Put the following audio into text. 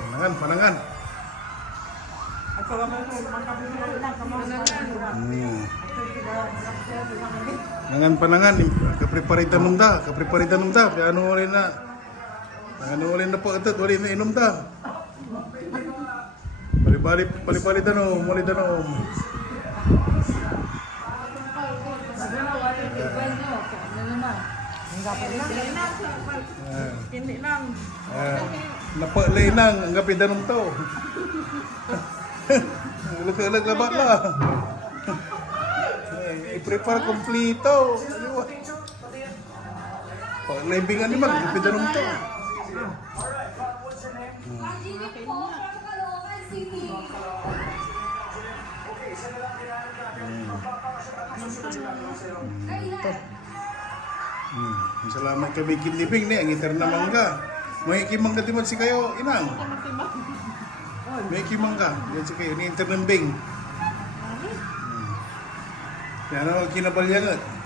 Panangan, panangan. Hmm. Panangan, panangan. Kapreparita nung da. Kapreparita nung da. Kaya ano rin na. Ano rin na po ito. Wali na inom da. Bali-bali, bali-bali tanong. Muli tanong. Ah. Hindi lang. Napalay nang ang gapi danong to. Ulag-ulag na ba la? Eh, I-prepare kompleto. Pag-libingan ni mag, gapi danong to. Hmm. Salamat kami kinlibing ni ang iter na mangga. May kimangga timad si kayo, inang. May kimangga, yan si kayo, ni iter ng bing. Hmm. Yan ang kinabalyangat.